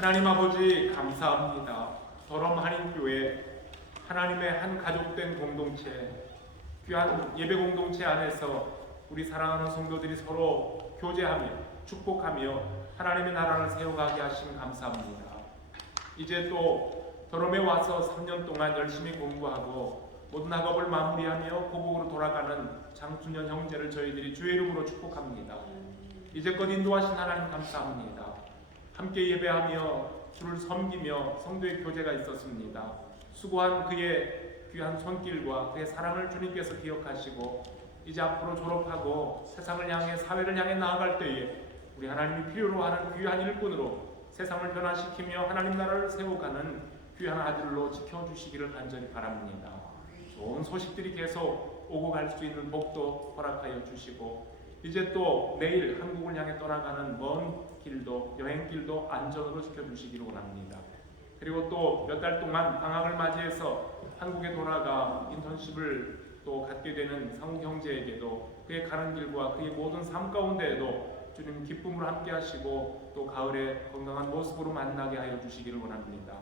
하나님 아버지 감사합니다. 더럼 한인교회 하나님의 한 가족된 공동체, 귀한 예배 공동체 안에서 우리 사랑하는 성도들이 서로 교제하며 축복하며 하나님의 나라를 세워가게 하심 감사합니다. 이제 또 더럼에 와서 3년 동안 열심히 공부하고 모든 학업을 마무리하며 고국으로 돌아가는 장순현 형제를 저희들이 주의 이름으로 축복합니다. 이제껏 인도하신 하나님 감사합니다. 함께 예배하며 주를 섬기며 성도의 교제가 있었습니다. 수고한 그의 귀한 손길과 그의 사랑을 주님께서 기억하시고 이제 앞으로 졸업하고 세상을 향해 사회를 향해 나아갈 때에 우리 하나님이 필요로 하는 귀한 일꾼으로 세상을 변화시키며 하나님 나라를 세워가는 귀한 아들로 지켜주시기를 간절히 바랍니다. 좋은 소식들이 계속 오고 갈 수 있는 복도 허락하여 주시고 이제 또 내일 한국을 향해 떠나가는 먼 길도 여행길도 안전으로 지켜주시기를 원합니다. 그리고 또 몇 달 동안 방학을 맞이해서 한국에 돌아가 인턴십을 또 갖게 되는 상우 형제에게도 그의 가는 길과 그의 모든 삶 가운데에도 주님 기쁨으로 함께 하시고 또 가을에 건강한 모습으로 만나게 하여 주시기를 원합니다.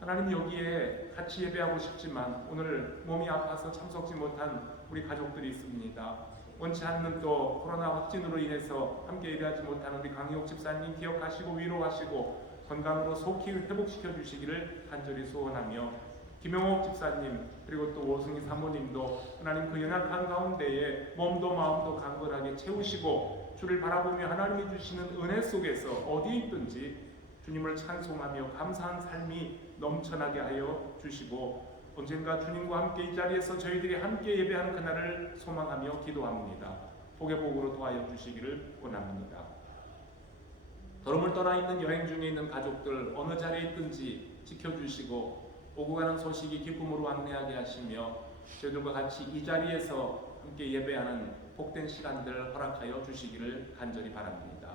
하나님 여기에 같이 예배하고 싶지만 오늘 몸이 아파서 참석지 못한 우리 가족들이 있습니다. 원치 않는 또 코로나 확진으로 인해서 함께 예배하지 못하는 우리 강희옥 집사님 기억하시고 위로하시고 건강으로 속히 회복시켜 주시기를 간절히 소원하며 김영옥 집사님 그리고 또 오승희 사모님도 하나님 그 연약한 가운데에 몸도 마음도 강건하게 채우시고 주를 바라보며 하나님이 주시는 은혜 속에서 어디에 있든지 주님을 찬송하며 감사한 삶이 넘쳐나게 하여 주시고 언젠가 주님과 함께 이 자리에서 저희들이 함께 예배하는 그날을 소망하며 기도합니다. 복의 복으로 도와여 주시기를 원합니다. 더럼을 떠나 있는 여행 중에 있는 가족들 어느 자리에 있든지 지켜주시고 오고 가는 소식이 기쁨으로 안내하게 하시며 저희들과 같이 이 자리에서 함께 예배하는 복된 시간들 허락하여 주시기를 간절히 바랍니다.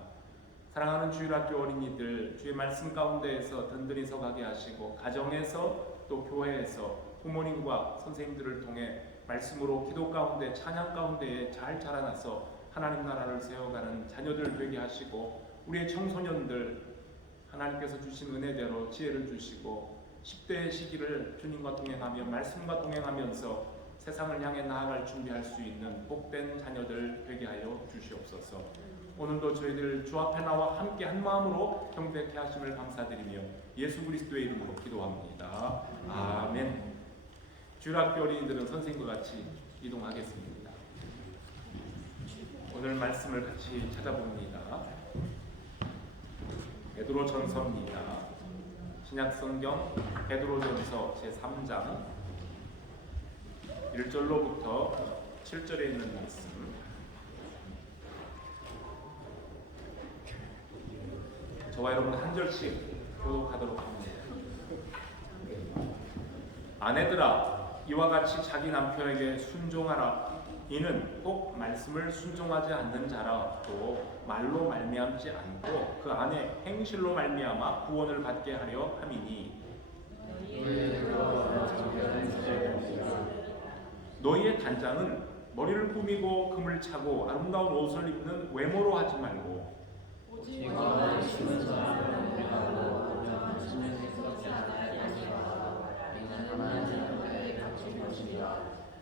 사랑하는 주일학교 어린이들 주의 말씀 가운데에서 든든히 서가게 하시고 가정에서 또 교회에서 부모님과 선생님들을 통해 말씀으로 기도 가운데 찬양 가운데에 잘 자라나서 하나님 나라를 세워가는 자녀들 되게 하시고 우리의 청소년들 하나님께서 주신 은혜대로 지혜를 주시고 10대의 시기를 주님과 동행하며 말씀과 동행하면서 세상을 향해 나아갈 준비할 수 있는 복된 자녀들 되게 하여 주시옵소서. 오늘도 저희들 주 앞에 나와 함께 한 마음으로 경배케 하심을 감사드리며 예수 그리스도의 이름으로 기도합니다. 아멘. 주일학교 어린이들은 선생님과 같이 이동하겠습니다. 오늘 말씀을 같이 찾아봅니다. 베드로전서입니다. 신약성경 베드로전서 제3장 1절로부터 7절에 있는 말씀 저와 여러분 한 절씩 교독하도록 합니다. 아내들아 이와 같이 자기 남편에게 순종하라. 이는 꼭 말씀을 순종하지 않는 자라. 또 말로 말미암지 않고 그 안에 행실로 말미암아 구원을 받게 하려 함이니 너희의 단장은 머리를 꾸미고 금을 차고 아름다운 옷을 입는 외모로 하지 말고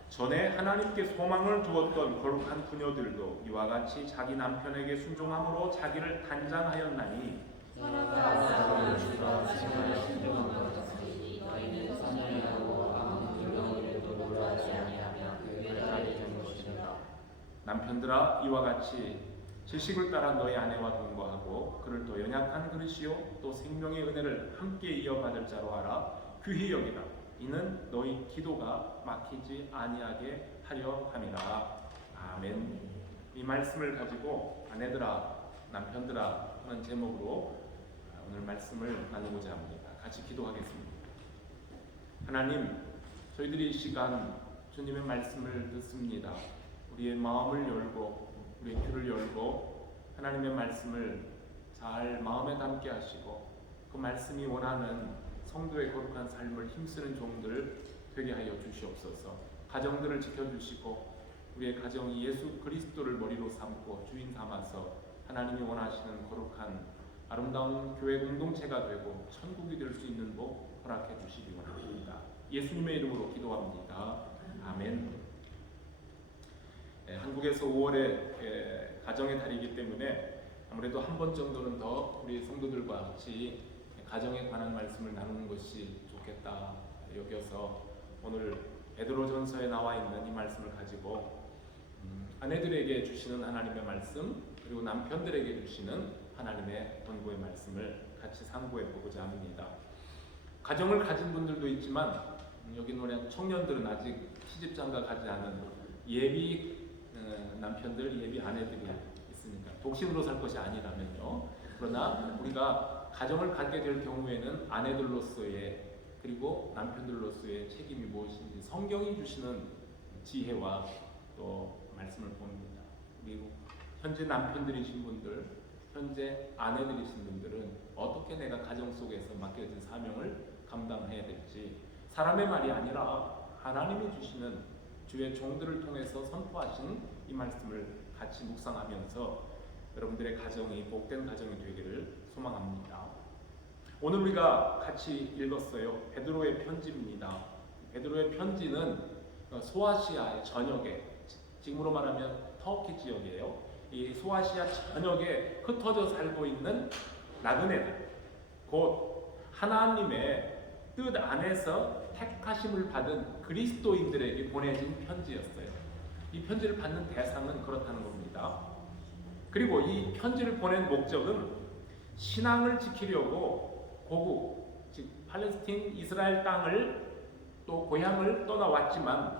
전에 하나님께 소망을 두었던 거룩한 부녀들도 이와 같이 자기 남편에게 순종함으로 자기를 단장하였나니 남편들아 이와 같이 지식을 따라 너희 아내와 동거하고 그를 또 연약한 그릇이요 또 생명의 은혜를 함께 이어받을 자로 알아 귀히 여기라. 이는 너희 기도가 막히지 아니하게 하려 함이라. 아멘. 이 말씀을 가지고 아내들아 남편들아 하는 제목으로 오늘 말씀을 나누고자 합니다. 같이 기도하겠습니다. 하나님, 저희들이 이 시간 주님의 말씀을 듣습니다. 우리의 마음을 열고 우리의 귀를 열고 하나님의 말씀을 잘 마음에 담게 하시고 그 말씀이 원하는 성도의 거룩한 삶을 힘쓰는 종들 되게 하여 주시옵소서. 가정들을 지켜주시고 우리의 가정이 예수 그리스도를 머리로 삼고 주인 삼아서 하나님이 원하시는 거룩한 아름다운 교회 공동체가 되고 천국이 될 수 있는 복 허락해 주시기 원합니다. 예수님의 이름으로 기도합니다. 아멘. 한국에서 5월에 가정의 달이기 때문에 아무래도 한 번 정도는 더 우리 성도들과 같이 가정에 관한 말씀을 나누는 것이 좋겠다 여겨서 오늘 베드로전서에 나와 있는 이 말씀을 가지고 아내들에게 주시는 하나님의 말씀, 그리고 남편들에게 주시는 하나님의 권고의 말씀을 같이 상고해 보고자 합니다. 가정을 가진 분들도 있지만 여기 우리 청년들은 아직 시집장가 가지 않은 예비 남편들, 예비 아내들이 있으니까 독신으로 살 것이 아니라면요. 그러나 우리가 가정을 갖게 될 경우에는 아내들로서의 그리고 남편들로서의 책임이 무엇인지 성경이 주시는 지혜와 또 말씀을 봅니다. 그리고 현재 남편들이신 분들, 현재 아내들이신 분들은 어떻게 내가 가정 속에서 맡겨진 사명을 감당해야 될지, 사람의 말이 아니라 하나님이 주시는 주의 종들을 통해서 선포하신 이 말씀을 같이 묵상하면서 여러분들의 가정이 복된 가정이 되기를 소망합니다. 오늘 우리가 같이 읽었어요. 베드로의 편지입니다. 베드로의 편지는 소아시아의 전역에, 지금으로 말하면 터키 지역이에요. 이 소아시아 전역에 흩어져 살고 있는 나그네들, 곧 하나님의 뜻 안에서 택하심을 받은 그리스도인들에게 보내진 편지였어요. 이 편지를 받는 대상은 그렇다는 겁니다. 그리고 이 편지를 보낸 목적은 신앙을 지키려고 고국, 즉 팔레스틴 이스라엘 땅을 또 고향을 떠나왔지만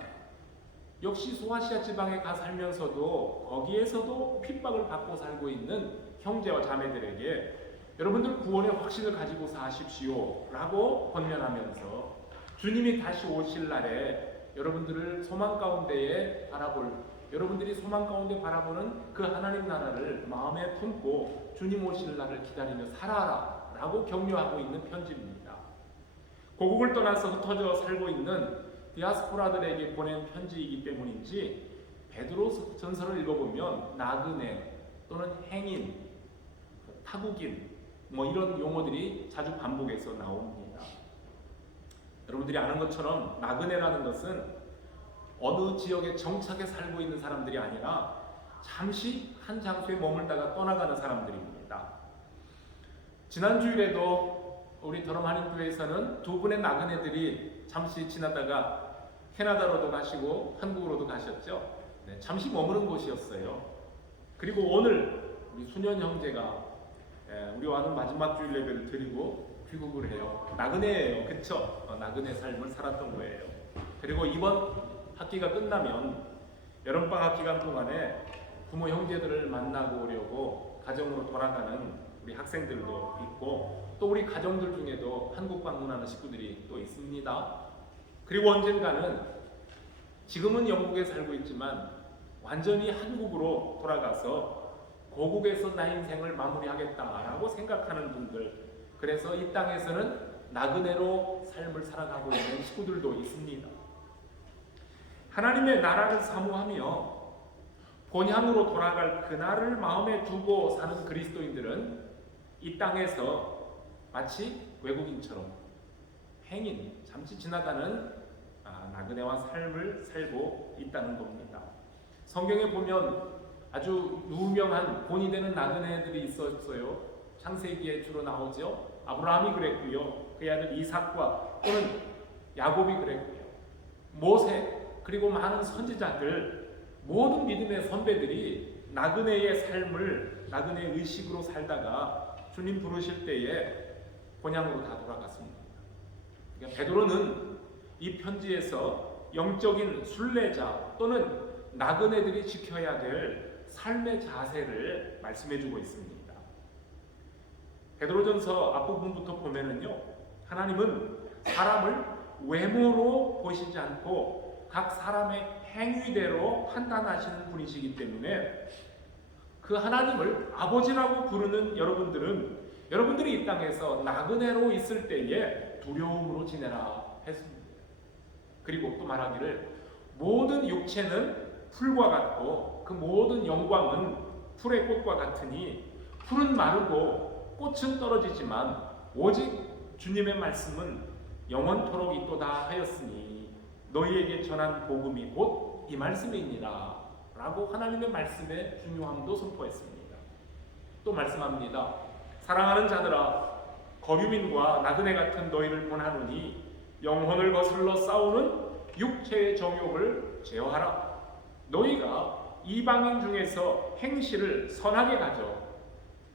역시 소아시아 지방에 가 살면서도 거기에서도 핍박을 받고 살고 있는 형제와 자매들에게 여러분들 구원의 확신을 가지고 사십시오 라고 권면하면서 주님이 다시 오실 날에 여러분들을 소망 가운데에 여러분들이 소망 가운데 바라보는 그 하나님 나라를 마음에 품고 주님 오실 날을 기다리며 살아라 라고 격려하고 있는 편지입니다. 고국을 떠나서 흩어져 살고 있는 디아스포라들에게 보낸 편지이기 때문인지 베드로 전서를 읽어보면 나그네 또는 행인, 타국인 이런 용어들이 자주 반복해서 나옵니다. 여러분들이 아는 것처럼 나그네라는 것은 어느 지역에 정착해 살고 있는 사람들이 아니라 잠시 한 장소에 머물다가 떠나가는 사람들입니다. 지난 주일에도 우리 더럼 한인교회에서는 두 분의 나그네들이 잠시 지나다가 캐나다로도 가시고 한국으로도 가셨죠. 네, 잠시 머무는 곳이었어요. 그리고 오늘 우리 순현 형제가 우리와는 마지막 주일 예배를 드리고 귀국을 해요. 나그네예요, 그쵸? 나그네 삶을 살았던 거예요. 그리고 이번 학기가 끝나면 여름방학 기간 동안에 부모 형제들을 만나고 오려고 가정으로 돌아가는 우리 학생들도 있고 또 우리 가정들 중에도 한국 방문하는 식구들이 또 있습니다. 그리고 언젠가는 지금은 영국에 살고 있지만 완전히 한국으로 돌아가서 고국에서 나 인생을 마무리하겠다라고 생각하는 분들, 그래서 이 땅에서는 나그네로 삶을 살아가고 있는 식구들도 있습니다. 하나님의 나라를 사모하며 본향으로 돌아갈 그날을 마음에 두고 사는 그리스도인들은 이 땅에서 마치 외국인처럼 행인, 잠시 지나가는 나그네와 삶을 살고 있다는 겁니다. 성경에 보면 아주 유명한 본이 되는 나그네들이 있었어요. 창세기에 주로 나오죠. 아브라함이 그랬고요. 그의 아들 이삭과 또는 야곱이 그랬고요. 모세 그리고 많은 선지자들, 모든 믿음의 선배들이 나그네의 삶을 나그네의 의식으로 살다가 주님 부르실 때에 본향으로 다 돌아갔습니다. 그러니까 베드로는 이 편지에서 영적인 순례자 또는 나그네들이 지켜야 될 삶의 자세를 말씀해주고 있습니다. 베드로전서 앞부분부터 보면은요, 하나님은 사람을 외모로 보시지 않고 각 사람의 행위대로 판단하시는 분이시기 때문에 그 하나님을 아버지라고 부르는 여러분들이 이 땅에서 나그네로 있을 때에 두려움으로 지내라 했습니다. 그리고 또 말하기를 모든 육체는 풀과 같고 그 모든 영광은 풀의 꽃과 같으니 풀은 마르고 꽃은 떨어지지만 오직 주님의 말씀은 영원토록 있도다 하였으니 너희에게 전한 복음이 곧 이 말씀이니라 라고 하나님의 말씀의 중요함도 선포했습니다. 또 말씀합니다. 사랑하는 자들아, 거류민과 나그네 같은 너희를 권하노니 영혼을 거슬러 싸우는 육체의 정욕을 제어하라. 너희가 이방인 중에서 행실을 선하게 가져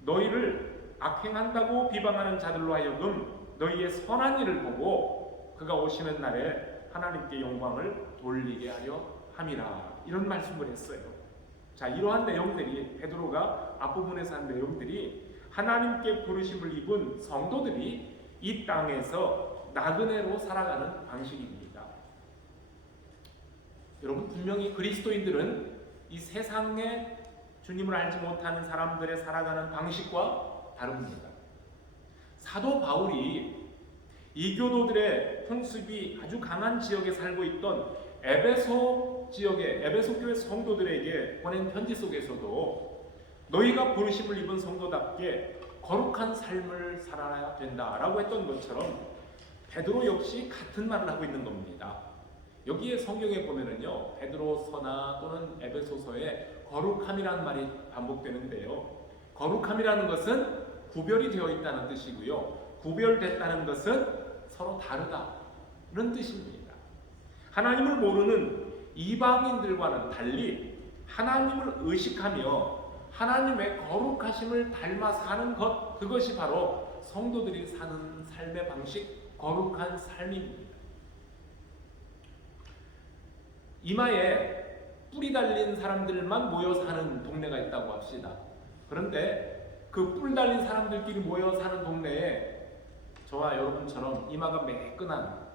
너희를 악행한다고 비방하는 자들로 하여금 너희의 선한 일을 보고 그가 오시는 날에 하나님께 영광을 돌리게 하려 함이라. 이런 말씀을 했어요. 자, 이러한 내용들이, 베드로가 앞부분에서 한 내용들이 하나님께 부르심을 입은 성도들이 이 땅에서 나그네로 살아가는 방식입니다. 여러분, 분명히 그리스도인들은 이 세상에 주님을 알지 못하는 사람들의 살아가는 방식과 다릅니다. 사도 바울이 이교도들의 풍습이 아주 강한 지역에 살고 있던 에베소 지역의 에베소 교회 성도들에게 보낸 편지 속에서도 너희가 부르심을 입은 성도답게 거룩한 삶을 살아야 된다라고 했던 것처럼 베드로 역시 같은 말을 하고 있는 겁니다. 여기에 성경에 보면은요, 베드로서나 또는 에베소서에 거룩함이라는 말이 반복되는데요. 거룩함이라는 것은 구별이 되어 있다는 뜻이고요. 구별됐다는 것은 서로 다르다는 뜻입니다. 하나님을 모르는 이방인들과는 달리 하나님을 의식하며 하나님의 거룩하심을 닮아 사는 것, 그것이 바로 성도들이 사는 삶의 방식, 거룩한 삶입니다. 이마에 뿔이 달린 사람들만 모여 사는 동네가 있다고 합시다. 그런데 그 뿔 달린 사람들끼리 모여 사는 동네에 저와 여러분처럼 이마가 매끈한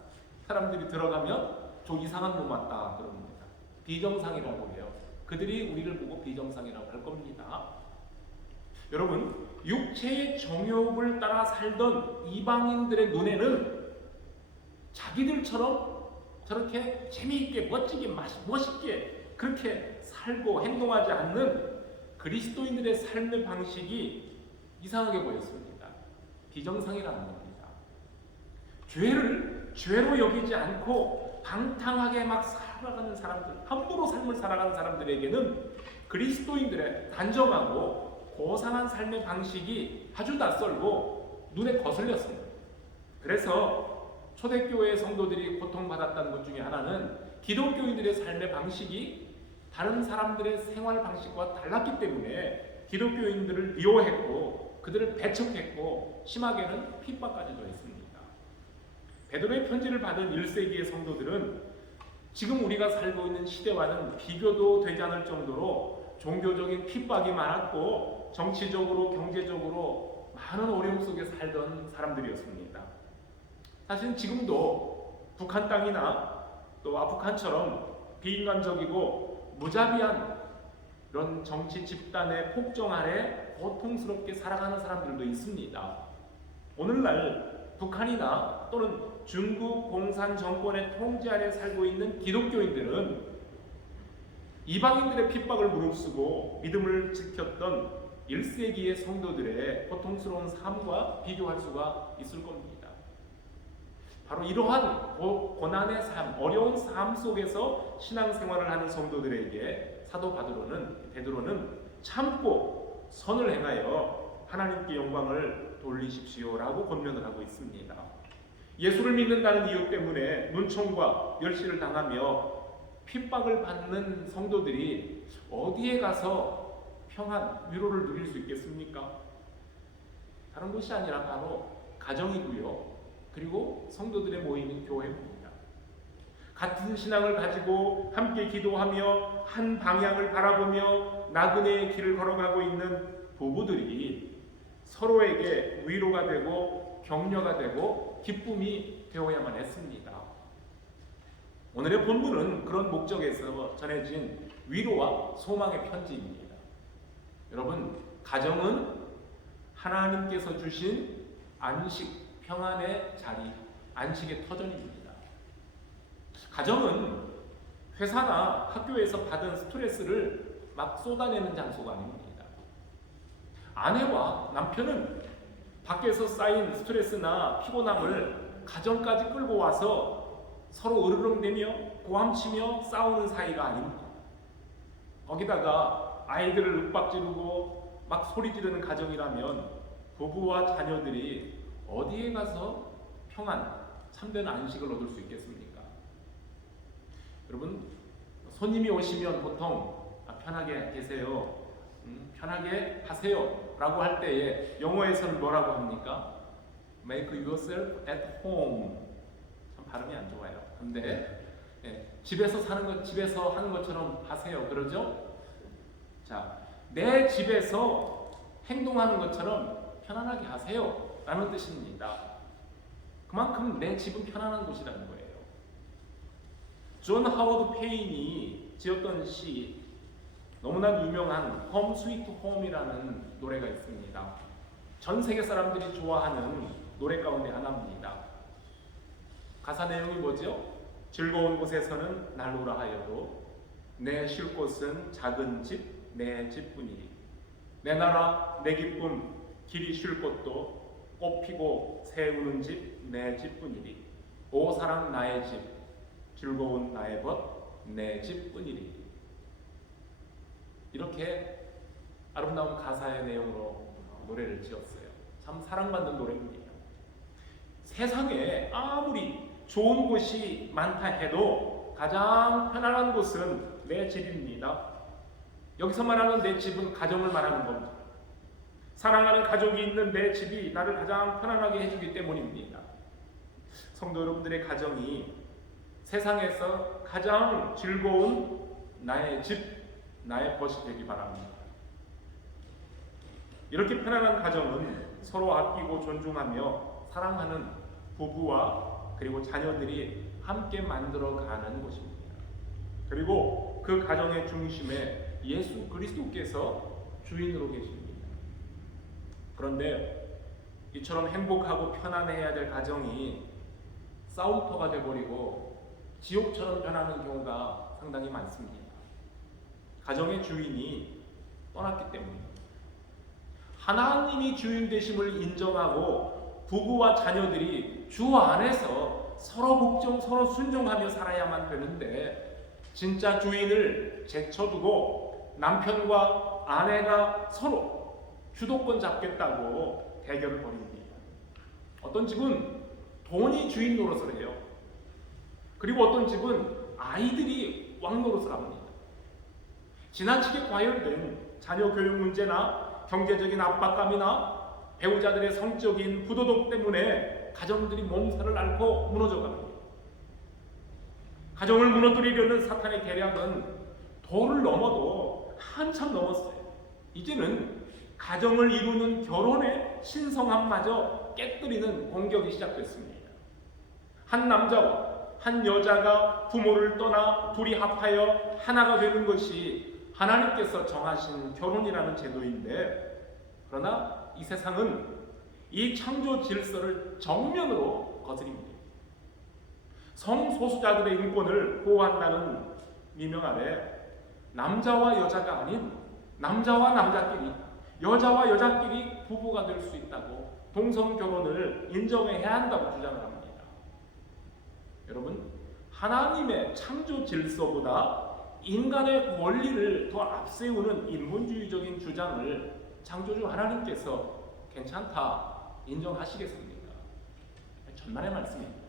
사람들이 들어가면 저 이상한 놈 왔다 그럽니다. 비정상이라고 해요. 그들이 우리를 보고 비정상이라고 할 겁니다. 여러분, 육체의 정욕을 따라 살던 이방인들의 눈에는 자기들처럼 저렇게 재미있게 멋지게 멋있게 그렇게 살고 행동하지 않는 그리스도인들의 삶의 방식이 이상하게 보였습니다. 비정상이라는 겁니다. 죄를 죄로 여기지 않고 방탕하게 막 살아가는 사람들, 함부로 삶을 살아가는 사람들에게는 그리스도인들의 단정하고 고상한 삶의 방식이 아주 낯설고 눈에 거슬렸습니다. 그래서 초대교회 성도들이 고통받았다는 것 중에 하나는 기독교인들의 삶의 방식이 다른 사람들의 생활 방식과 달랐기 때문에 기독교인들을 미워했고 그들을 배척했고 심하게는 핍박까지도 했습니다. 베드로의 편지를 받은 1세기의 성도들은 지금 우리가 살고 있는 시대와는 비교도 되지 않을 정도로 종교적인 핍박이 많았고 정치적으로 경제적으로 많은 어려움 속에 살던 사람들이었습니다. 사실 지금도 북한 땅이나 또 아프간처럼 비인간적이고 무자비한 이런 정치 집단의 폭정 아래 고통스럽게 살아가는 사람들도 있습니다. 오늘날 북한이나 또는 중국 공산 정권의 통제 아래 살고 있는 기독교인들은 이방인들의 핍박을 무릅쓰고 믿음을 지켰던 1세기의 성도들의 고통스러운 삶과 비교할 수가 있을 겁니다. 바로 이러한 고난의 삶, 어려운 삶 속에서 신앙생활을 하는 성도들에게 사도 베드로는 참고 선을 행하여 하나님께 영광을 돌리십시오라고 권면을 하고 있습니다. 예수를 믿는다는 이유 때문에 문총과 멸시를 당하며 핍박을 받는 성도들이 어디에 가서 평안, 위로를 누릴 수 있겠습니까? 다른 곳이 아니라 바로 가정이고요. 그리고 성도들의 모임인 교회입니다. 같은 신앙을 가지고 함께 기도하며 한 방향을 바라보며 나그네의 길을 걸어가고 있는 부부들이 서로에게 위로가 되고 격려가 되고 기쁨이 되어야만 했습니다. 오늘의 본문은 그런 목적에서 전해진 위로와 소망의 편지입니다. 여러분, 가정은 하나님께서 주신 안식, 평안의 자리, 안식의 터전입니다. 가정은 회사나 학교에서 받은 스트레스를 막 쏟아내는 장소가 아닙니다. 아내와 남편은 밖에서 쌓인 스트레스나 피곤함을 가정까지 끌고 와서 서로 으르렁대며 고함치며 싸우는 사이가 아닙니다. 거기다가 아이들을 윽박지르고 막 소리 지르는 가정이라면 부부와 자녀들이 어디에 가서 평안, 참된 안식을 얻을 수 있겠습니까? 여러분, 손님이 오시면 보통 편하게 계세요, 편하게 하세요 라고 할 때에 영어에서는 뭐라고 합니까? Make yourself at home. 참 발음이 안 좋아요. 근데 집에서 하는 것처럼 하세요, 그러죠? 자, 내 집에서 행동하는 것처럼 편안하게 하세요 라는 뜻입니다. 그만큼 내 집은 편안한 곳이라는 거예요. 존 하워드 페인이 지었던 시, 너무나 유명한 홈 스위트 홈이라는 노래가 있습니다. 전 세계 사람들이 좋아하는 노래 가운데 하나입니다. 가사 내용이 뭐죠? 즐거운 곳에서는 날 오라 하여도 내 쉴 곳은 작은 집, 내 집뿐이니 내 나라, 내 기쁨, 길이 쉴 곳도 꽃 피고 새 우는 집, 내 집뿐이니 오 사랑 나의 집, 즐거운 나의 벗, 내 집뿐이니. 이렇게 아름다운 가사의 내용으로 노래를 지었어요. 참 사랑받는 노래입니다. 세상에 아무리 좋은 곳이 많다 해도 가장 편안한 곳은 내 집입니다. 여기서 말하는 내 집은 가정을 말하는 겁니다. 사랑하는 가족이 있는 내 집이 나를 가장 편안하게 해주기 때문입니다. 성도 여러분들의 가정이 세상에서 가장 즐거운 나의 집, 나의 벗이 되기 바랍니다. 이렇게 편안한 가정은 서로 아끼고 존중하며 사랑하는 부부와 그리고 자녀들이 함께 만들어가는 곳입니다. 그리고 그 가정의 중심에 예수 그리스도께서 주인으로 계십니다. 그런데 이처럼 행복하고 편안해야 될 가정이 싸움터가 되어버리고 지옥처럼 변하는 경우가 상당히 많습니다. 가정의 주인이 떠났기 때문입니다. 하나님이 주인 되심을 인정하고 부부와 자녀들이 주 안에서 서로 복종, 서로 순종하며 살아야만 되는데 진짜 주인을 제쳐두고 남편과 아내가 서로 주도권 잡겠다고 대결을 벌입니다. 어떤 집은 돈이 주인 노릇을 해요. 그리고 어떤 집은 아이들이 왕 노릇을 합니다. 지나치게 과열된 자녀 교육 문제나 경제적인 압박감이나 배우자들의 성적인 부도덕 때문에 가정들이 몸살을 앓고 무너져갑니다. 가정을 무너뜨리려는 사탄의 계략은 도를 넘어도 한참 넘었어요. 이제는 가정을 이루는 결혼의 신성함마저 깨뜨리는 공격이 시작됐습니다. 한 남자와 한 여자가 부모를 떠나 둘이 합하여 하나가 되는 것이 하나님께서 정하신 결혼이라는 제도인데, 그러나 이 세상은 이 창조 질서를 정면으로 거스립니다. 성소수자들의 인권을 보호한다는 미명 아래 남자와 여자가 아닌 남자와 남자끼리, 여자와 여자끼리 부부가 될 수 있다고 동성 결혼을 인정해야 한다고 주장을 합니다. 여러분, 하나님의 창조 질서보다 인간의 권리를 더 앞세우는 인본주의적인 주장을 창조주 하나님께서 괜찮다 인정하시겠습니까? 천만의 말씀입니다.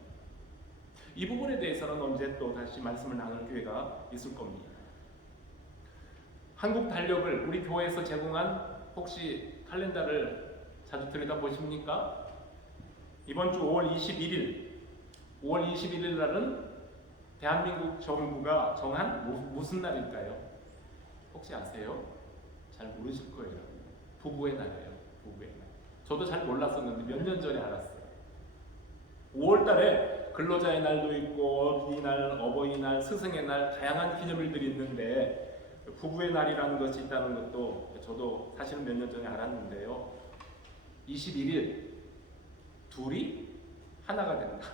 이 부분에 대해서는 언제 또 다시 말씀을 나눌 기회가 있을 겁니다. 한국 달력을 우리 교회에서 제공한 혹시 칼렌더를 자주 들여다보십니까? 이번 주 5월 21일 날은 대한민국 정부가 정한 무슨 날일까요? 혹시 아세요? 잘 모르실 거예요. 부부의 날이에요. 부부의 날. 저도 잘 몰랐었는데 몇 년 전에 알았어요. 5월 달에 근로자의 날도 있고 어린이날, 스승의 날 다양한 기념일들이 있는데 부부의 날이라는 것이 있다는 것도 저도 사실은 몇 년 전에 알았는데요. 21일 둘이 하나가 된다.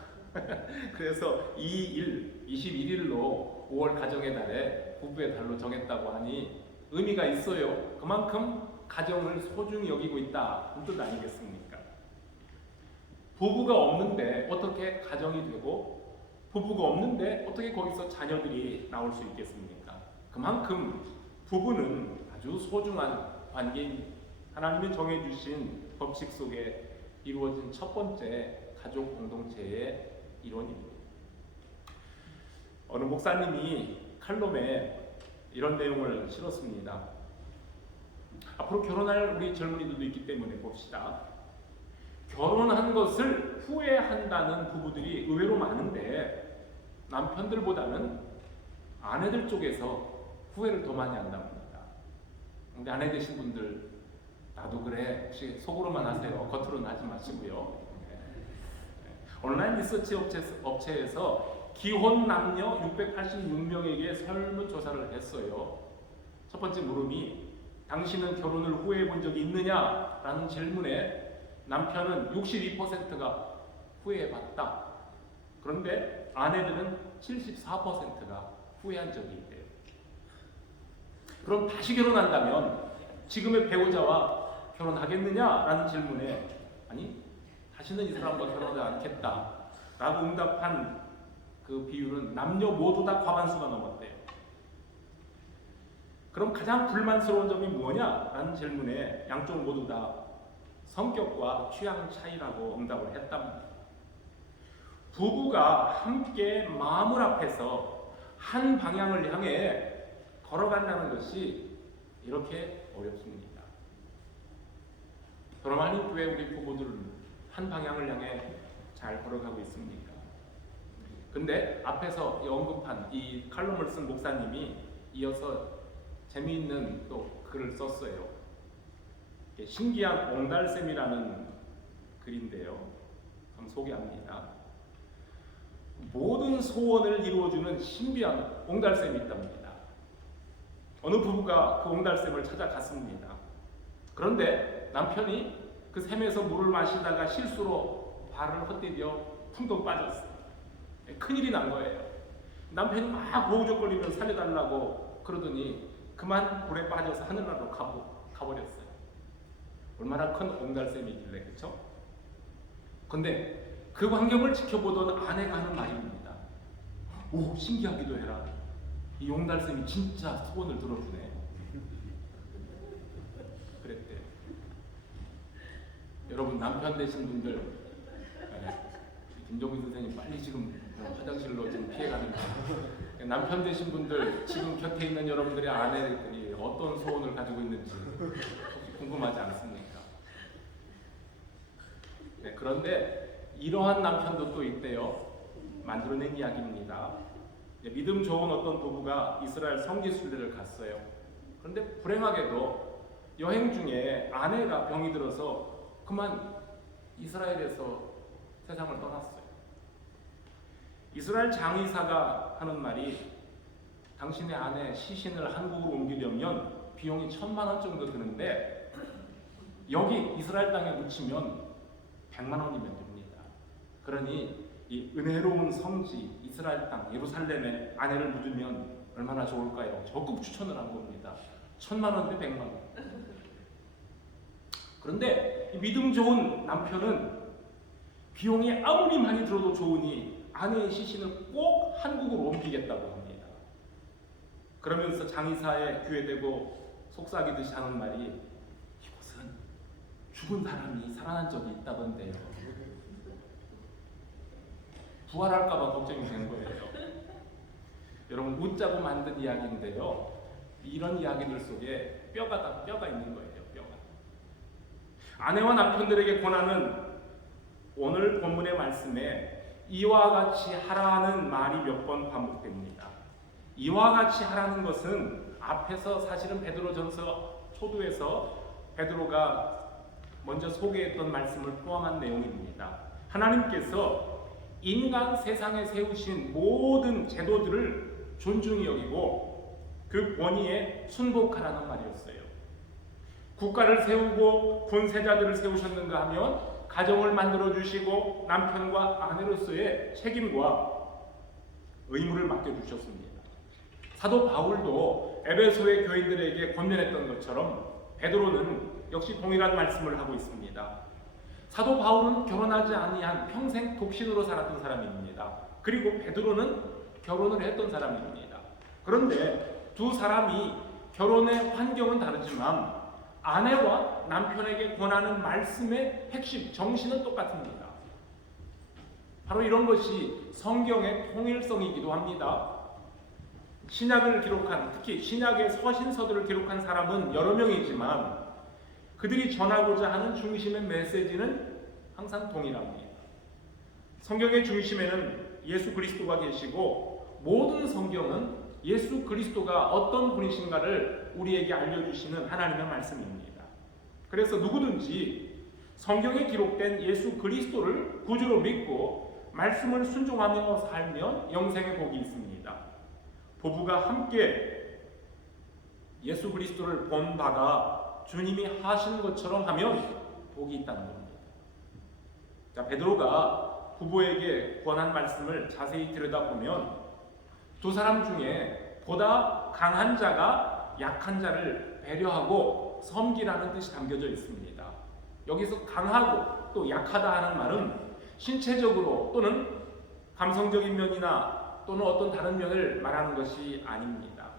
그래서 21일로 5월 가정의 달에 부부의 달로 정했다고 하니 의미가 있어요. 그만큼 가정을 소중히 여기고 있다는 뜻 아니겠습니까? 부부가 없는데 어떻게 가정이 되고 부부가 없는데 어떻게 거기서 자녀들이 나올 수 있겠습니까? 그만큼 부부는 아주 소중한 관계인 하나님이 정해주신 법칙 속에 이루어진 첫 번째 가족 공동체의 일원입니다. 어느 목사님이 칼럼에 이런 내용을 실었습니다. 앞으로 결혼할 우리 젊은이들도 있기 때문에 봅시다. 결혼한 것을 후회한다는 부부들이 의외로 많은데 남편들보다는 아내들 쪽에서 후회를 더 많이 한다고 합니다. 근데 아내 되신 분들 나도 그래 혹시 속으로만 하세요. 겉으로는 하지 마시고요. 온라인 리서치 업체에서 기혼 남녀 686명에게 설문조사를 했어요. 첫 번째 물음이 당신은 결혼을 후회해 본 적이 있느냐? 라는 질문에 남편은 62%가 후회해 봤다. 그런데 아내들은 74%가 후회한 적이 있대요. 그럼 다시 결혼한다면 지금의 배우자와 결혼하겠느냐라는 질문에 아니 다시는 이 사람과 결혼하지 않겠다라고 응답한 그 비율은 남녀 모두 다 과반수가 넘었대요. 그럼 가장 불만스러운 점이 뭐냐라는 질문에 양쪽 모두 다 성격과 취향 차이라고 응답을 했답니다. 부부가 함께 마음을 합해서 한 방향을 향해 걸어간다는 것이 이렇게 어렵습니다. 여러분, 교회 우리 부부들은 한 방향을 향해 잘 걸어가고 있습니까? 근데 앞에서 언급한 이 칼럼을 쓴 목사님이 이어서 재미있는 또 글을 썼어요. 신기한 옹달샘이라는 글인데요. 한번 소개합니다. 모든 소원을 이루어주는 신비한 옹달샘이 있답니다. 어느 부부가 그 옹달샘을 찾아갔습니다. 그런데 남편이 그 샘에서 물을 마시다가 실수로 발을 헛디뎌 퉁퉁 빠졌어요. 큰일이 난 거예요. 남편이 막 모우적거리며 살려달라고 그러더니 그만 물에 빠져서 하늘나라로 가버렸어요. 얼마나 큰 옹달샘이길래, 그렇죠? 근데 그 광경을 지켜보던 아내가 하는 말입니다. 오, 신기하기도 해라. 이 옹달샘이 진짜 소원을 들어주네. 그랬대요. 여러분, 남편 되신 분들, 김종민 선생님 빨리 지금 화장실로 지금 피해가는데, 남편 되신 분들 지금 곁에 있는 여러분들의 아내들이 어떤 소원을 가지고 있는지 궁금하지 않습니까? 네, 그런데 이러한 남편도 또 있대요. 만들어낸 이야기입니다. 믿음 좋은 어떤 부부가 이스라엘 성지순례를 갔어요. 그런데 불행하게도 여행 중에 아내가 병이 들어서 그만 이스라엘에서 세상을 떠났어요. 이스라엘 장의사가 하는 말이 당신의 아내 시신을 한국으로 옮기려면 비용이 1,000만 원 정도 드는데 여기 이스라엘 땅에 묻히면 100만 원이면 됩니다. 그러니 이 은혜로운 성지 이스라엘 땅 예루살렘에 아내를 묻으면 얼마나 좋을까요? 적극 추천을 한 겁니다. 1,000만 원 대 100만 원. 그런데 믿음 좋은 남편은 비용이 아무리 많이 들어도 좋으니 아내의 시신을 꼭 한국으로 옮기겠다고 합니다. 그러면서 장의사에 귀회되고 속삭이듯이 하는 말이 이곳은 죽은 사람이 살아난 적이 있다던데요. 부활할까봐 걱정이 된 거예요. 여러분, 웃자고 만든 이야기인데요. 이런 이야기들 속에 뼈가 있는 거예요. 뼈가. 아내와 남편들에게 권하는 오늘 본문의 말씀에 이와 같이 하라는 말이 몇 번 반복됩니다. 이와 같이 하라는 것은 앞에서 사실은 베드로전서 초두에서 베드로가 먼저 소개했던 말씀을 포함한 내용입니다. 하나님께서 인간 세상에 세우신 모든 제도들을 존중히 여기고 그 권위에 순복하라는 말이었어요. 국가를 세우고 군세자들을 세우셨는가 하면 가정을 만들어 주시고 남편과 아내로서의 책임과 의무를 맡겨주셨습니다. 사도 바울도 에베소의 교인들에게 권면했던 것처럼 베드로는 역시 동일한 말씀을 하고 있습니다. 사도 바울은 결혼하지 아니한 평생 독신으로 살았던 사람입니다. 그리고 베드로는 결혼을 했던 사람입니다. 그런데 두 사람이 결혼의 환경은 다르지만 아내와 남편에게 권하는 말씀의 핵심, 정신은 똑같습니다. 바로 이런 것이 성경의 통일성이기도 합니다. 신약을 기록한, 특히 신약의 서신서들을 기록한 사람은 여러 명이지만 그들이 전하고자 하는 중심의 메시지는 항상 동일합니다. 성경의 중심에는 예수 그리스도가 계시고 모든 성경은 예수 그리스도가 어떤 분이신가를 우리에게 알려주시는 하나님의 말씀입니다. 그래서 누구든지 성경에 기록된 예수 그리스도를 구주로 믿고 말씀을 순종하며 살면 영생의 복이 있습니다. 부부가 함께 예수 그리스도를 본받아 주님이 하신 것처럼 하면 복이 있다는 겁니다. 자, 베드로가 부부에게 권한 말씀을 자세히 들여다보면 두 사람 중에 보다 강한 자가 약한 자를 배려하고 섬기라는 뜻이 담겨져 있습니다. 여기서 강하고 또 약하다 하는 말은 신체적으로 또는 감성적인 면이나 또는 어떤 다른 면을 말하는 것이 아닙니다.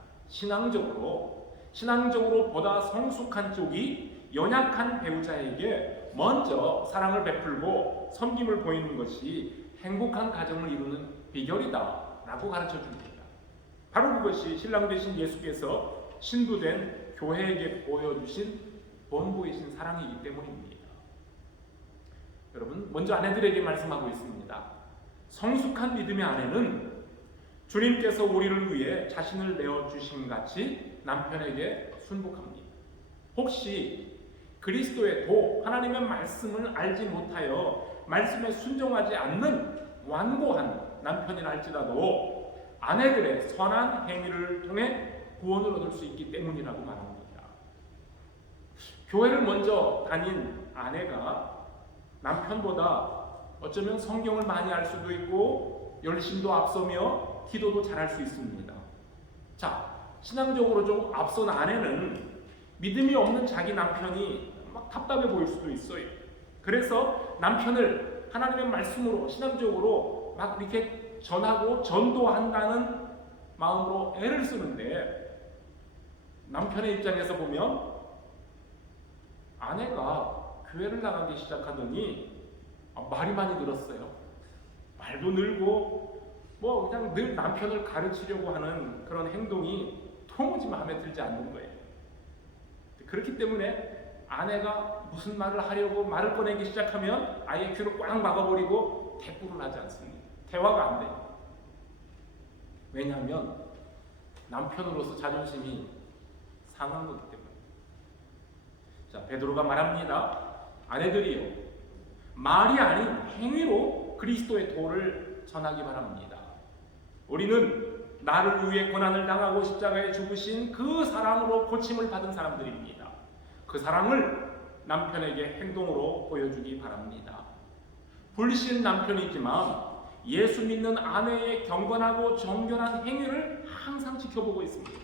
신앙적으로 보다 성숙한 쪽이 연약한 배우자에게 먼저 사랑을 베풀고 섬김을 보이는 것이 행복한 가정을 이루는 비결이다 라고 가르쳐 줍니다. 바로 그것이 신랑 되신 예수께서 신부된 교회에게 보여주신 본보이신 사랑이기 때문입니다. 여러분, 먼저 아내들에게 말씀하고 있습니다. 성숙한 믿음의 아내는 주님께서 우리를 위해 자신을 내어주신 같이 남편에게 순복합니다. 혹시 그리스도의 도, 하나님의 말씀을 알지 못하여 말씀에 순종하지 않는 완고한 남편이라 할지라도 아내들의 선한 행위를 통해 구원을 얻을 수 있기 때문이라고 말합니다. 교회를 먼저 다닌 아내가 남편보다 어쩌면 성경을 많이 알 수도 있고 열심도 앞서며 기도도 잘할 수 있습니다. 자, 신앙적으로 좀 앞선 아내는 믿음이 없는 자기 남편이 막 답답해 보일 수도 있어요. 그래서 남편을 하나님의 말씀으로 신앙적으로 막 이렇게 전하고 전도한다는 마음으로 애를 쓰는데 남편의 입장에서 보면 아내가 교회를 나가기 시작하더니 말이 많이 늘었어요. 말도 늘고 뭐 그냥 늘 남편을 가르치려고 하는 그런 행동이 도무지 마음에 들지 않는 거예요. 그렇기 때문에 아내가 무슨 말을 하려고 말을 꺼내기 시작하면 아예 귀를 꽉 막아버리고 대꾸를 하지 않습니다. 대화가 안 돼요. 왜냐하면 남편으로서 자존심이 상한 거기 때문에. 자, 베드로가 말합니다. 아내들이요, 말이 아닌 행위로 그리스도의 도를 전하기 바랍니다. 우리는 나를 위해 고난을 당하고 십자가에 죽으신 그 사랑으로 고침을 받은 사람들입니다. 그 사랑을 남편에게 행동으로 보여주기 바랍니다. 불신 남편이지만 예수 믿는 아내의 경건하고 정결한 행위를 항상 지켜보고 있습니다.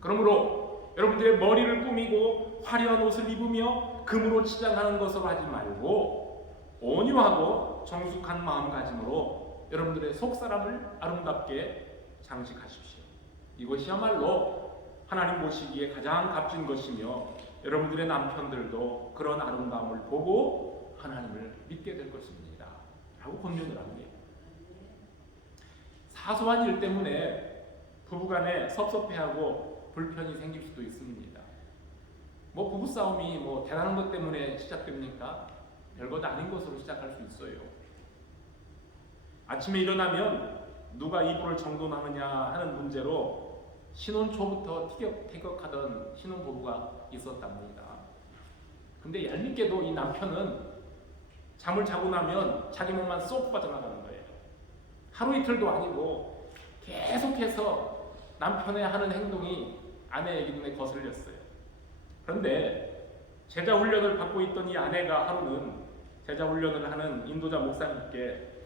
그러므로 여러분들의 머리를 꾸미고 화려한 옷을 입으며 금으로 치장하는 것으로 하지 말고 온유하고 정숙한 마음가짐으로 여러분들의 속사람을 아름답게 장식하십시오. 이것이야말로 하나님 보시기에 가장 값진 것이며 여러분들의 남편들도 그런 아름다움을 보고 하나님을 믿게 될 것입니다. 라고 권면을 합니다. 사소한 일 때문에 부부간에 섭섭해하고 불편이 생길 수도 있습니다. 뭐 부부싸움이 뭐 대단한 것 때문에 시작됩니까? 별것 아닌 것으로 시작할 수 있어요. 아침에 일어나면 누가 이불을 정돈하느냐 하는 문제로 신혼 초부터 티격태격하던 신혼부부가 있었답니다. 근데 얄밉게도 이 남편은 잠을 자고 나면 자기 몸만 쏙 빠져나가는 거예요. 하루 이틀도 아니고 계속해서 남편의 하는 행동이 아내에게 눈에 거슬렸어요. 그런데 제자 훈련을 받고 있던 이 아내가 하루는 제자 훈련을 하는 인도자 목사님께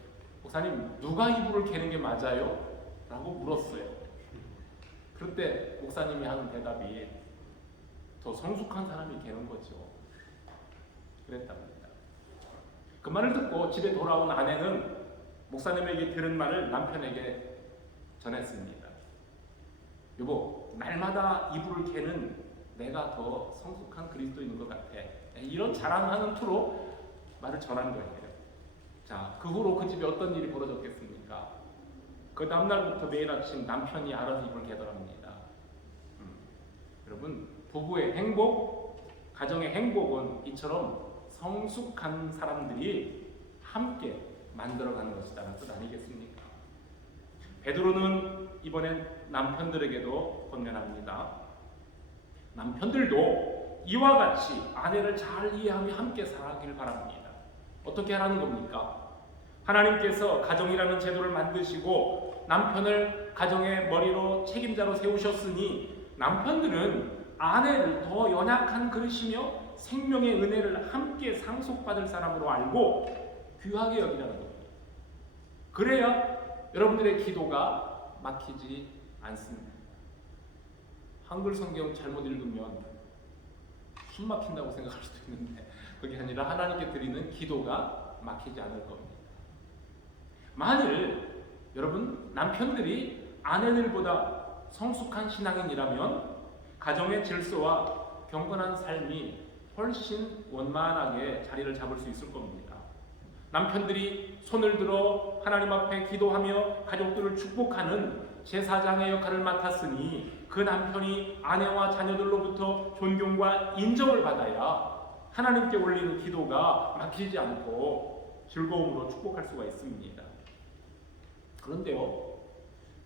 목사님, 누가 이불을 개는 게 맞아요? 라고 물었어요. 그때 목사님이 하는 대답이 더 성숙한 사람이 개는 거죠. 그랬답니다. 그 말을 듣고 집에 돌아온 아내는 목사님에게 들은 말을 남편에게 전했습니다. 여보, 날마다 이불을 개는 내가 더 성숙한 그리스도인인 것 같아. 이런 자랑하는 투로 말을 전한 거예요. 자, 그 후로 그 집에 어떤 일이 벌어졌겠습니까? 그 다음날부터 매일 아침 남편이 알아서 이불을 개더랍니다. 여러분, 부부의 행복, 가정의 행복은 이처럼 성숙한 사람들이 함께 만들어가는 것이라는 뜻 아니겠습니까? 베드로는 이번엔 남편들에게도 권면합니다. 남편들도 이와 같이 아내를 잘 이해하며 함께 살아가길 바랍니다. 어떻게 하라는 겁니까? 하나님께서 가정이라는 제도를 만드시고 남편을 가정의 머리로 책임자로 세우셨으니 남편들은 아내를 더 연약한 그릇이며 생명의 은혜를 함께 상속받을 사람으로 알고 귀하게 여기라는 겁니다. 그래야 여러분들의 기도가 막히지 않습니다. 한글 성경 잘못 읽으면 숨 막힌다고 생각할 수도 있는데 그게 아니라 하나님께 드리는 기도가 막히지 않을 겁니다. 만일 여러분 남편들이 아내들보다 성숙한 신앙인이라면 가정의 질서와 경건한 삶이 훨씬 원만하게 자리를 잡을 수 있을 겁니다. 남편들이 손을 들어 하나님 앞에 기도하며 가족들을 축복하는 제사장의 역할을 맡았으니 그 남편이 아내와 자녀들로부터 존경과 인정을 받아야 하나님께 올리는 기도가 막히지 않고 즐거움으로 축복할 수가 있습니다. 그런데요,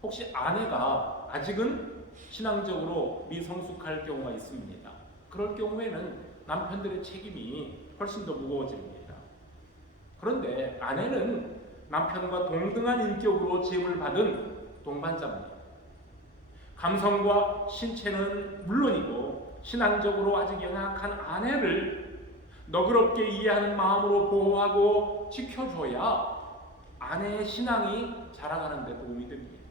혹시 아내가 아직은 신앙적으로 미성숙할 경우가 있습니다. 그럴 경우에는 남편들의 책임이 훨씬 더 무거워집니다. 그런데 아내는 남편과 동등한 인격으로 지음을 받은 동반자입니다. 감성과 신체는 물론이고 신앙적으로 아직 연약한 아내를 너그럽게 이해하는 마음으로 보호하고 지켜줘야 아내의 신앙이 자라가는 데 도움이 됩니다.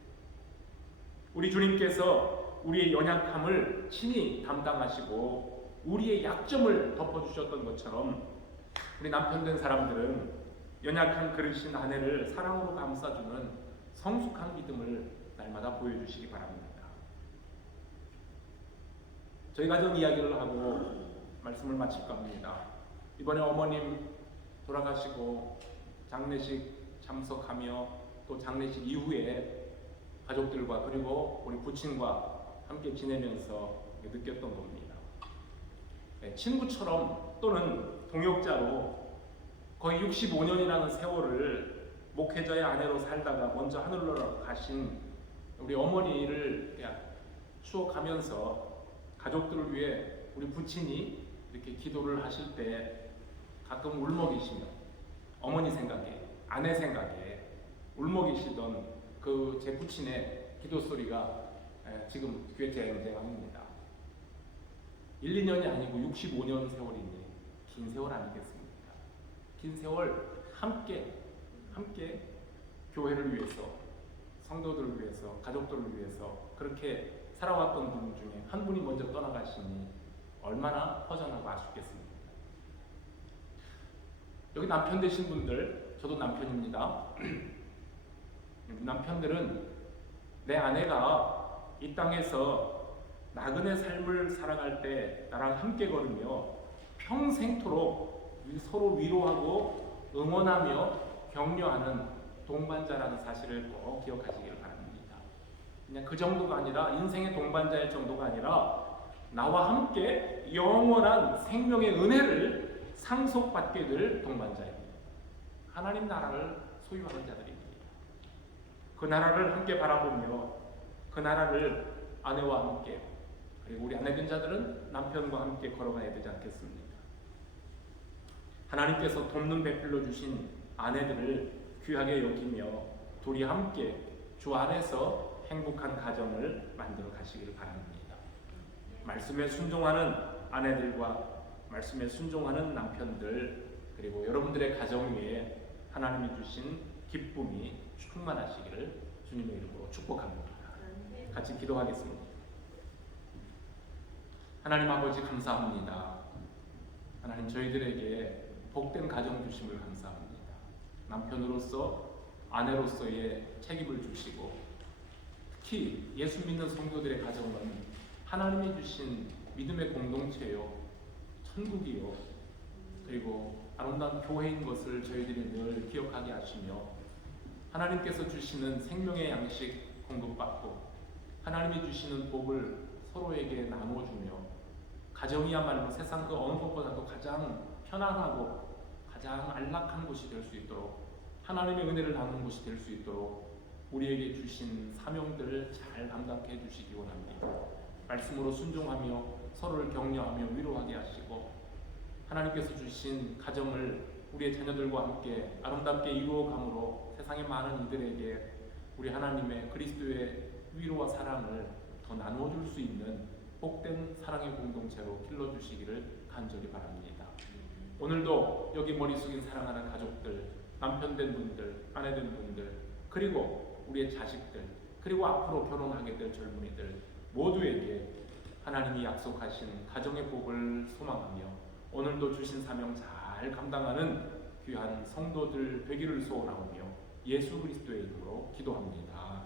우리 주님께서 우리의 연약함을 친히 담당하시고 우리의 약점을 덮어주셨던 것처럼 우리 남편 된 사람들은 연약한 그릇인 아내를 사랑으로 감싸주는 성숙한 믿음을 날마다 보여주시기 바랍니다. 저희 가정 이야기를 하고 말씀을 마칠까 합니다. 이번에 어머님 돌아가시고 장례식 참석하며 또 장례식 이후에 가족들과 그리고 우리 부친과 함께 지내면서 느꼈던 겁니다. 친구처럼 또는 동역자로 거의 65년이라는 세월을 목회자의 아내로 살다가 먼저 하늘로 가신 우리 어머니를 추억하면서 가족들을 위해 우리 부친이 이렇게 기도를 하실 때 가끔 울먹이시며 어머니 생각에 아내 생각에 울먹이시던 그 제 부친의 기도 소리가 지금 귀에 쟁쟁합니다. 1, 2년이 아니고 65년 세월이니 긴 세월 아니겠습니까? 긴 세월 함께 교회를 위해서, 성도들을 위해서, 가족들을 위해서 그렇게 살아왔던 분 중에 한 분이 먼저 떠나가시니 얼마나 허전하고 아쉽겠습니까? 여기 남편 되신 분들, 저도 남편입니다. 남편들은 내 아내가 이 땅에서 나그네 삶을 살아갈 때 나랑 함께 걸으며 평생토록 서로 위로하고 응원하며 격려하는 동반자라는 사실을 꼭 기억하시기를 바랍니다. 그냥 그 정도가 아니라 인생의 동반자일 정도가 아니라 나와 함께 영원한 생명의 은혜를 상속받게 될 동반자입니다. 하나님 나라를 소유하는 자들입니다. 그 나라를 함께 바라보며 그 나라를 아내와 함께 그리고 우리 아내된 자들은 남편과 함께 걸어가야 되지 않겠습니까? 하나님께서 돕는 배필로 주신 아내들을 귀하게 여기며 둘이 함께 주 안에서 행복한 가정을 만들어 가시길 바랍니다. 말씀에 순종하는 아내들과 말씀에 순종하는 남편들 그리고 여러분들의 가정 위에 하나님이 주신 기쁨이 충만하시기를 주님의 이름으로 축복합니다. 같이 기도하겠습니다. 하나님 아버지 감사합니다. 하나님 저희들에게 복된 가정 주심을 감사합니다. 남편으로서 아내로서의 책임을 주시고 특히 예수 믿는 성도들의 가정은 하나님이 주신 믿음의 공동체요, 천국이요, 그리고 아름다운 교회인 것을 저희들이 늘 기억하게 하시며 하나님께서 주시는 생명의 양식 공급받고 하나님이 주시는 복을 서로에게 나눠주며 가정이야말로 세상 그 어느 것보다도 가장 편안하고 가장 안락한 곳이 될 수 있도록 하나님의 은혜를 나누는 곳이 될 수 있도록 우리에게 주신 사명들을 잘 감당해 주시기 원합니다. 말씀으로 순종하며 서로를 격려하며 위로하게 하시고 하나님께서 주신 가정을 우리의 자녀들과 함께 아름답게 이루어감으로 세상의 많은 이들에게 우리 하나님의 그리스도의 위로와 사랑을 더 나누어줄 수 있는 복된 사랑의 공동체로 길러주시기를 간절히 바랍니다. 오늘도 여기 머리 숙인 사랑하는 가족들, 남편 된 분들, 아내 된 분들, 그리고 우리의 자식들, 그리고 앞으로 결혼하게 될 젊은이들 모두에게 하나님이 약속하신 가정의 복을 소망하며 오늘도 주신 사명 잘 감당하는 귀한 성도들 되기를 소원하며 예수 그리스도의 이름으로 기도합니다.